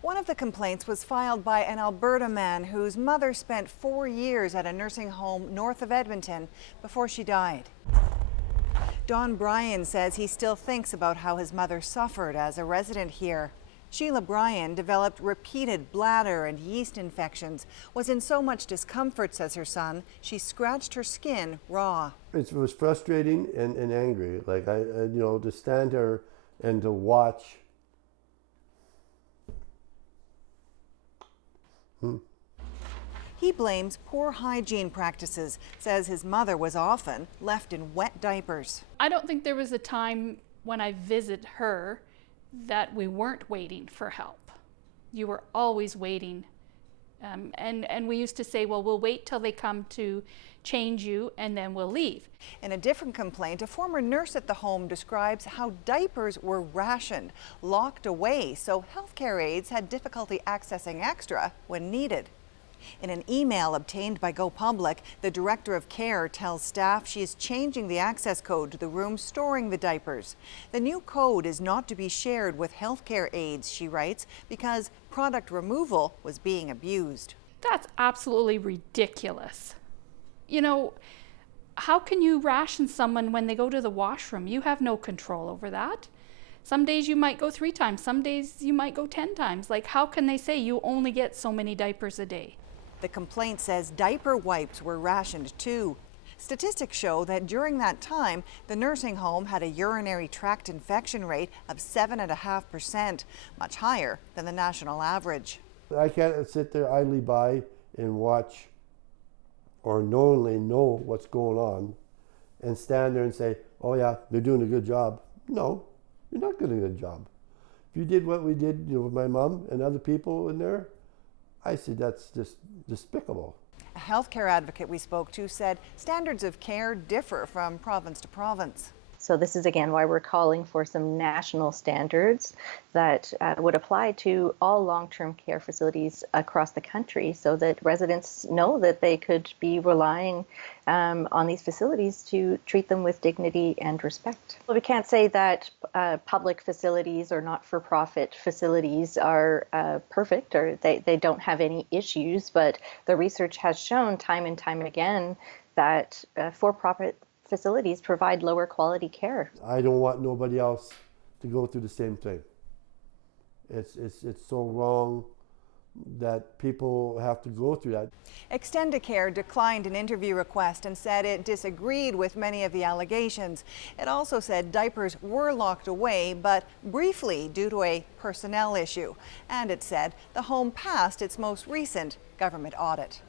One of the complaints was filed by an Alberta man whose mother spent 4 years at a nursing home north of Edmonton before she died. Don Bryan says he still thinks about how his mother suffered as a resident here. Sheila Bryan developed repeated bladder and yeast infections, was in so much discomfort, says her son, she scratched her skin raw. It was frustrating and angry, like to stand there and to watch. He blames poor hygiene practices, says his mother was often left in wet diapers. I don't think there was a time when I visit her that we weren't waiting for help. You were always waiting. And we used to say, well, we'll wait till they come to change you and then we'll leave. In a different complaint, a former nurse at the home describes how diapers were rationed, locked away, so healthcare aides had difficulty accessing extra when needed. In an email obtained by Go Public, the Director of Care tells staff she is changing the access code to the room storing the diapers. The new code is not to be shared with healthcare aides, she writes, because product removal was being abused. That's absolutely ridiculous. You know, how can you ration someone when they go to the washroom? You have no control over that. Some days you might go 3 times, some days you might go 10 times. Like, how can they say you only get so many diapers a day? The complaint says diaper wipes were rationed too. Statistics show that during that time, the nursing home had a urinary tract infection rate of 7.5%, much higher than the national average. I can't sit there idly by and watch or knowingly know what's going on and stand there and say, oh yeah, they're doing a good job. No, you're not doing a good job. If you did what we did with my mom and other people in there, I see that's just despicable. A healthcare advocate we spoke to said standards of care differ from province to province. So this is again why we're calling for some national standards that would apply to all long-term care facilities across the country so that residents know that they could be relying on these facilities to treat them with dignity and respect. Well, we can't say that public facilities or not-for-profit facilities are perfect or they don't have any issues, but the research has shown time and time again that for-profit facilities provide lower quality care. I don't want nobody else to go through the same thing. It's so wrong that people have to go through that. Extendicare declined an interview request and said it disagreed with many of the allegations. It also said diapers were locked away, but briefly due to a personnel issue. And it said the home passed its most recent government audit.